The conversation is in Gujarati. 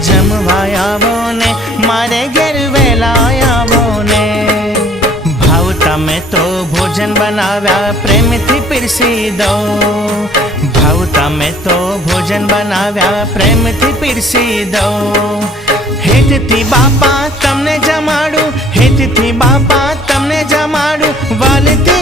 જમવા આવો ને મારે ઘેર વહેલા આવો ને ભાવ તમે તો ભોજન બનાવ્યા પ્રેમથી પીરસી દો ભાવ તમે તો ભોજન બનાવ્યા પ્રેમથી પીરસી દો હેતથી બાપા તમને જમાડું હેતથી બાપા તમને જમાડું વાલથી